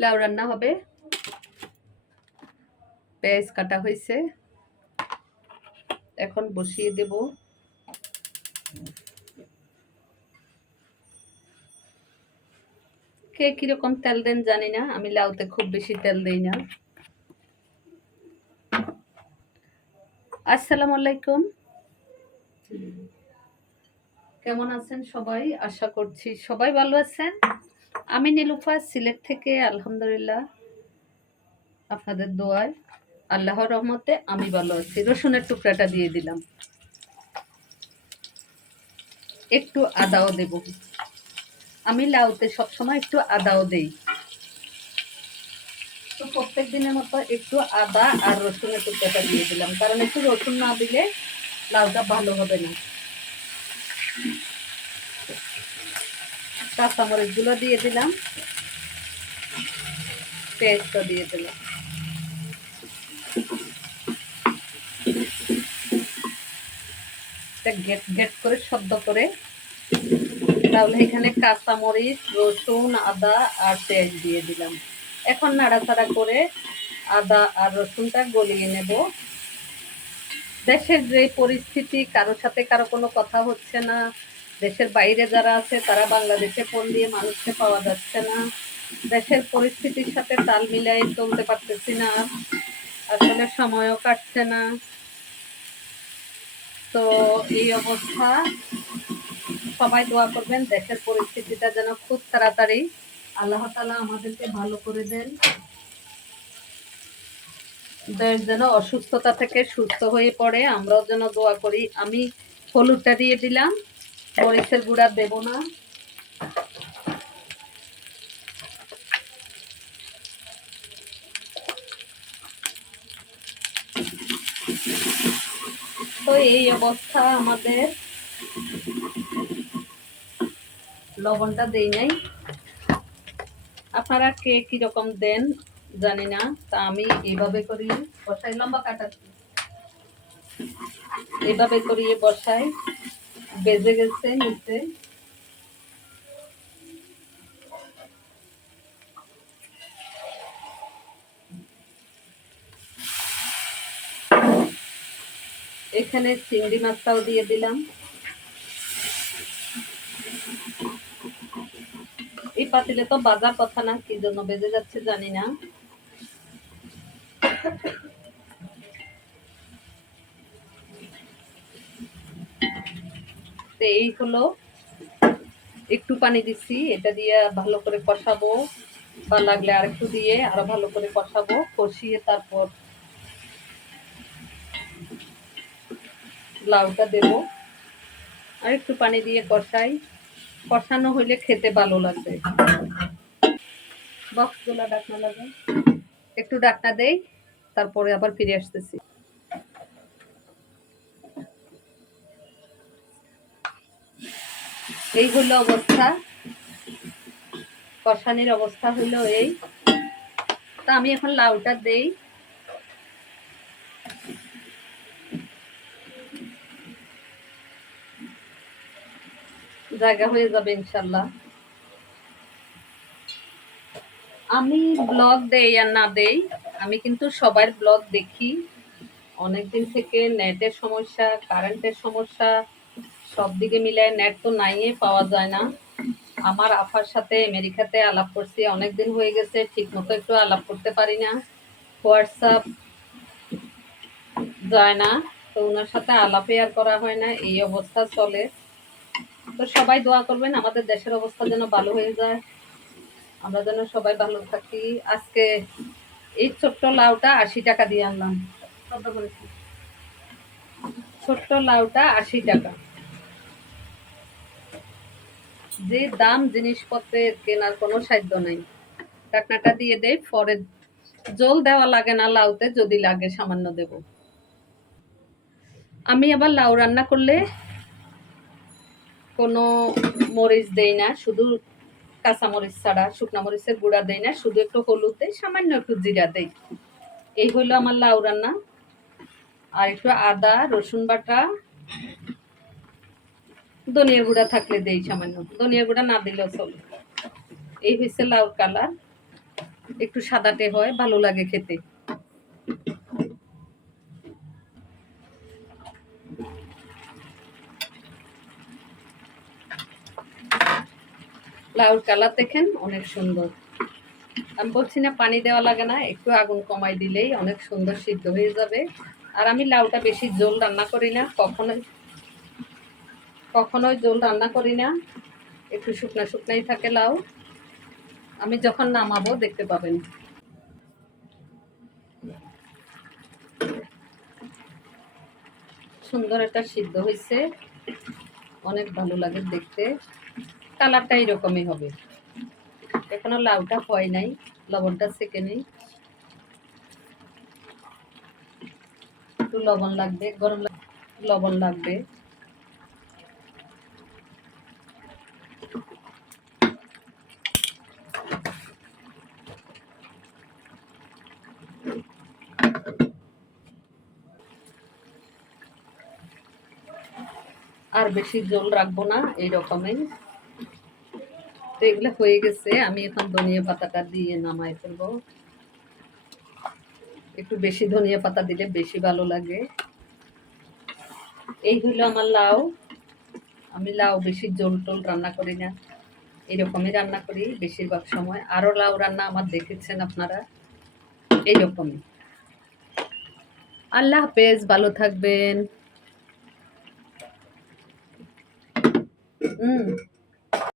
লাউ রান্না হবে, পেঁয়াজ কাটা হয়েছে, এখন বসিয়ে দেব। কে কিরকম তেল দেন জানি না, আমি লাউতে খুব বেশি তেল দেই না। আসসালামু আলাইকুম, কেমন আছেন সবাই? আশা করছি সবাই ভালো আছেন। আমি নীলুফা, সিলেট থেকে। আলহামদুলিল্লাহ, আপনাদের দোয়ায় আল্লাহর রহমতে আমি ভালো আছি। রসুনের টুকরাটা দিয়ে দিলাম, একটু আদাও দেব। আমি লাউতে সবসময় একটু আদাও দেই, তো প্রত্যেক দিনের মতো একটু আদা আর রসুনের টুকরাটা দিয়ে দিলাম, কারণ একটু রসুন না দিলে লাউটা ভালো হবে না। কাঁচামরিচ গুলো দিয়ে দিলাম, পেঁয়াজটা দিয়ে দিলাম। গেট গেট করে শব্দ করে, তাহলে এখানে কাঁচামরিচ, রসুন, আদা আর পেঁয়াজ দিয়ে দিলাম। এখন নাড়াচাড়া করে আদা আর রসুনটা গলিয়ে নেব। দেশের যে পরিস্থিতি, কারোর সাথে কারো কোনো কথা হচ্ছে না, দেশের বাইরে যারা আছে তারা বাংলাদেশে ফোন দিয়ে মানুষকে পাওয়া যাচ্ছে না, দেশের পরিস্থিতির সাথে তাল মিলাই চলতে পারতেছি না, আসলে সময়ও কাটছে না। তো এই অবস্থা, সবাই দোয়া করবেন দেশের পরিস্থিতিটা যেন খুব তাড়াতাড়ি আল্লাহ তাআলা আমাদেরকে ভালো করে দেন, দেশ যেন অসুস্থতা থেকে সুস্থ হয়ে পড়ে, আমরাও যেন দোয়া করি। আমি হলুদটা দিয়ে দিলাম, মরিচের গুঁড়া দেব না। তো এই অবস্থা আমাদের, লবণটা দেই নাই। আপনারা কে কিরকম দেন জানি না, তা আমি এইভাবে করি বসাই। লম্বা কাটা এভাবে করিয়ে বসাই। বেজে গেছে নিচে, এখানে চিংড়ি মাছটাও দিয়ে দিলাম। এই পাতিলে তো বাজার কথা না, কি জন্য বেজে যাচ্ছে জানি না। তো এই হলো, একটু পানি দিচ্ছি, এটা দিয়ে ভালো করে কষাবো, বা লাগলে আর একটু দিয়ে আরো ভালো করে কষাবো। কষিয়ে তারপর লাউটা দেব, আর একটু পানি দিয়ে কষাই। কষানো হইলে খেতে ভালো লাগবে। বক্সগুলো ডাকনা লাগে, একটু ডাকনা দেই, তারপরে আবার ফিরে আসতেছি। এই হলো অবস্থা, কষানির অবস্থা হলো এই। তা আমি এখন লাউটা দেই। জায়গা হয়ে যাবে ইনশাল্লাহ। আমি ব্লগ দেই আর না দেই, আমি কিন্তু সবার ব্লগ দেখি। অনেকদিন থেকে নেটের সমস্যা, কারেন্টের সমস্যা, সব দিকে মিলায় নেট তো নাই, পাওয়া যায় না। আমার আফার সাথে আমেরিকাতে আলাপ করছি, অনেকদিন হয়ে গেছে, ঠিক মতো একটু আলাপ করতে পারি না, হোয়াটসঅ্যাপ যায় না, তো ওনার সাথে আলাপে আর করা হয় না, এই অবস্থা চলে। তো সবাই দোয়া করবেন আমাদের দেশের অবস্থা যেন ভালো হয়ে যায়, আমরা যেন সবাই ভালো থাকি। আজকে এই ছোট্ট লাউটা 80 টাকা দিয়ে আনলাম। ছোট্ট লাউটা 80 টাকা। যে দাম জিনিসপত্রের, কেনার কোনো সাধ্য নাই। টাকনাটা দিয়ে দেই, পরে জল দেওয়া লাগে না লাউতে, যদি লাগে সামান্য দেব। আমি আবার লাউ রান্না করলে কোনো মরিচ দেই না, শুধু কাঁচা মরিচ ছাড়া, শুকনা মরিচের গুঁড়া দেই না, শুধু একটু হলুদ দেই, সামান্য একটু জিরা দেই। এই হলো আমার লাউ রান্না। আর একটু আদা রসুন বাটা, ধনিয়ার গুঁড়া থাকলে দেই সামান্য, ধনিয়ার গুঁড়া না দিলেও চলে। এই হয়েছে লাউর কালার। একটু সাদাটে হয়, ভালো লাগে খেতে। লাউর কালার দেখেন অনেক সুন্দর। আমি বলছি না পানি দেওয়া লাগে না, একটু আগুন কমাই দিলেই অনেক সুন্দর সিদ্ধ হয়ে যাবে। আর আমি লাউটা বেশি ঝোল রান্না করি না, কখনোই কখনোই ঝোল রান্না করি না, একটু শুকনা শুকনাই থাকে লাউ। আমি যখন নামাবো দেখতে পাবেন। সুন্দর একটা সিদ্ধ হয়েছে, অনেক ভালো লাগে দেখতে। কালারটা এরকমই হবে। এখনো লাউটা হয় নাই, লবণটা সেকে নেই, একটু লবণ লাগবে, লবণ লাগবে। আর বেশি জল রাখবো না, এইরকমই। তো এগুলো হয়ে গেছে, আমি এখন ধনিয়া পাতাটা দিয়ে নামাই ফেলবো। একটু বেশি ধনিয়া পাতা দিলে বেশি ভালো লাগে। এই হইলো আমার লাউ। আমি লাউ বেশি ঝোল টোল রান্না করি না, এরকমই রান্না করি বেশিরভাগ সময়। আরো লাউ রান্না আমার দেখেছেন আপনারা, এইরকমই। আল্লাহ হাফেজ, ভালো থাকবেন।